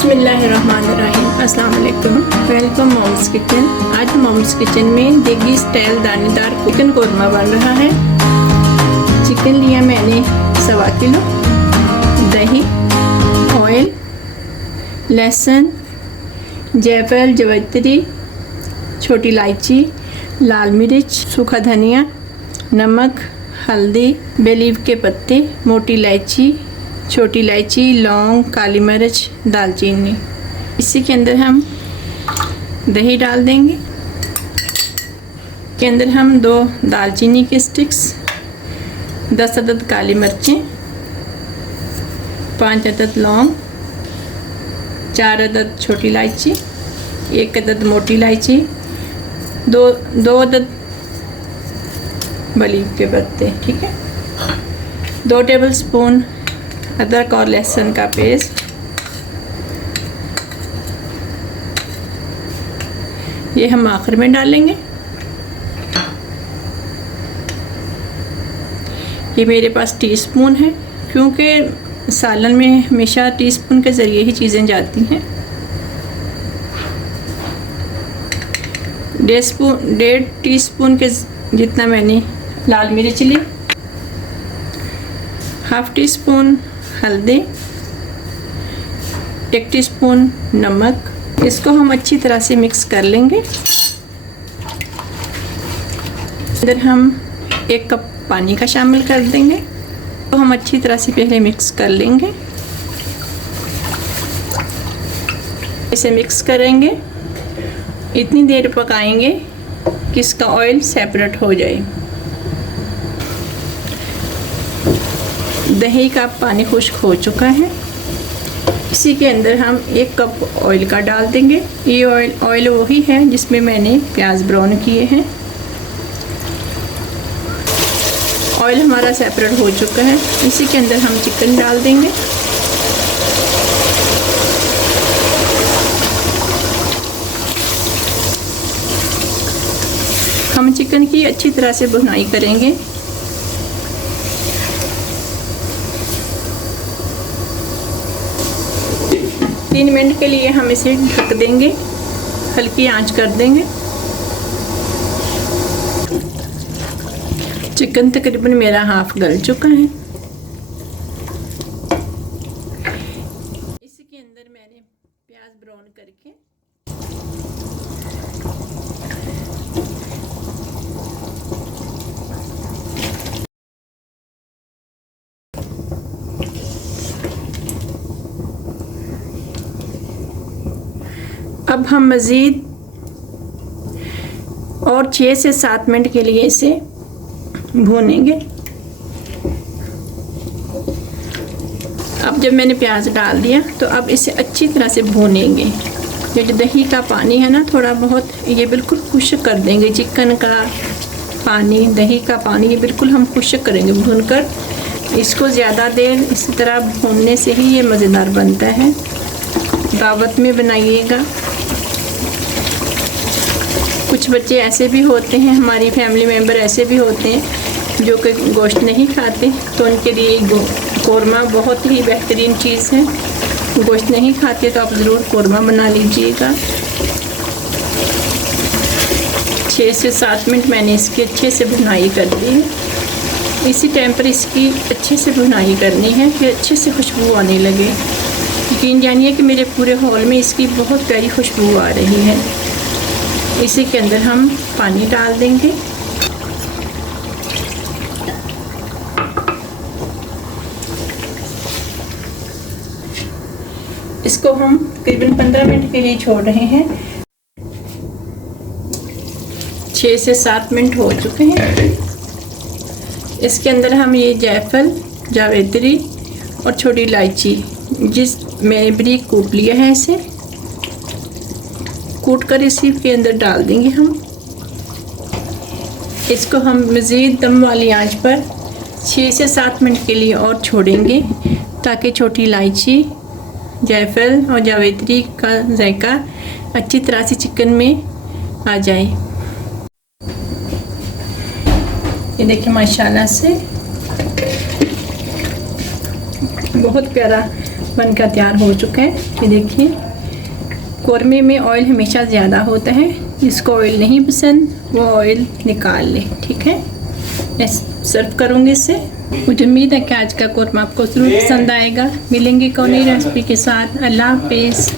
बिस्मिल्लाहिर्रहमानिर्रहीम। अस्सलाम वालेकुम। Welcome mom's kitchen. आज मॉम्स किचन में देगी स्टाइल दानेदार चिकन कोरमा बन रहा है। चिकन लिया मैंने 1.25 किलो, दही, ऑयल, लहसुन, जायफल, जवित्री, छोटी इलायची, लाल मिर्च, सूखा धनिया, नमक, हल्दी, बे लीफ के पत्ते, मोटी इलायची, छोटी इलायची, लौंग, काली मिर्च, दालचीनी। इसी के अंदर हम दही डाल देंगे। के अंदर हम 2 दालचीनी के स्टिक्स, 10 अदद काली मिर्चें, 5 अदद लौंग, 4 अदद छोटी इलायची, 1 अदद मोटी इलायची, 2 अदद बे लीफ के पत्ते। ठीक है। 2 टेबलस्पून अदरक और लहसुन का पेस्ट, ये हम आखिर में डालेंगे। ये मेरे पास टीस्पून है, क्योंकि सालन में हमेशा टीस्पून के ज़रिए ही चीज़ें जाती हैं। 1.5 टीस्पून के जितना मैंने लाल मिर्च ली, 1/2 टीस्पून हल्दी, 1 टीस्पून नमक। इसको हम अच्छी तरह से मिक्स कर लेंगे। इधर हम 1 कप पानी का शामिल कर देंगे। तो हम अच्छी तरह से पहले मिक्स कर लेंगे। इसे मिक्स करेंगे, इतनी देर पकाएंगे कि इसका ऑयल सेपरेट हो जाए। दही का पानी खुश्क हो चुका है। इसी के अंदर हम 1 कप ऑयल का डाल देंगे। ये ऑयल वही है जिसमें मैंने प्याज ब्राउन किए हैं। ऑयल हमारा सेपरेट हो चुका है। इसी के अंदर हम चिकन डाल देंगे। हम चिकन की अच्छी तरह से भुनाई करेंगे। तीन मिनट के लिए हम इसे ढक देंगे, हल्की आंच कर देंगे। चिकन तकरीबन मेरा हाफ गल चुका है। इसके अंदर मैंने प्याज ब्राउन करके अब हम मज़ीद और 6 से 7 मिनट के लिए इसे भूनेंगे। अब जब मैंने प्याज डाल दिया तो अब इसे अच्छी तरह से भूनेंगे। ये जो दही का पानी है ना, थोड़ा बहुत ये बिल्कुल खुश्क कर देंगे। चिकन का पानी, दही का पानी, ये बिल्कुल हम खुश्क करेंगे भूनकर। इसको ज़्यादा देर इसी तरह भूनने से ही ये मज़ेदार बनता है। दावत में बनाइएगा। कुछ बच्चे ऐसे भी होते हैं, हमारी फैमिली मेम्बर ऐसे भी होते हैं जो कि गोश्त नहीं खाते, तो उनके लिए कोरमा बहुत ही बेहतरीन चीज़ है। गोश्त नहीं खाते तो आप ज़रूर कोरमा बना लीजिएगा। 6 से 7 मिनट मैंने इसकी अच्छे से भुनाई कर दी है। इसी टाइम पर इसकी अच्छे से भुनाई करनी है कि अच्छे से खुशबू आने लगे। यकीन जानिए कि मेरे पूरे हॉल में इसकी बहुत प्यारी खुशबू आ रही है। इसी के अंदर हम पानी डाल देंगे। इसको हम तकरीबन 15 मिनट के लिए छोड़ रहे हैं। 6 से 7 मिनट हो चुके हैं। इसके अंदर हम ये जायफल, जावित्री और छोटी इलायची, जिस मैंने बारीक कूट लिया है, इसे कूट कर इसी के अंदर डाल देंगे हम। इसको हम मज़ीद दम वाली आंच पर 6 से 7 मिनट के लिए और छोड़ेंगे, ताकि छोटी इलायची, जायफल और जावित्री का जायका अच्छी तरह से चिकन में आ जाए। ये देखिए माशाल्लाह से बहुत प्यारा बनकर तैयार हो चुका है। ये देखिए, कौरमे में ऑयल हमेशा ज़्यादा होता है, जिसको ऑयल नहीं पसंद वो ऑयल निकाल ले। ठीक है, मैं सर्व करूँगी इससे। मुझे उम्मीद है कि आज का कौरमा आपको ज़रूर पसंद आएगा। मिलेंगे एक और नई रेसिपी के साथ। अल्लाह हाफिज़।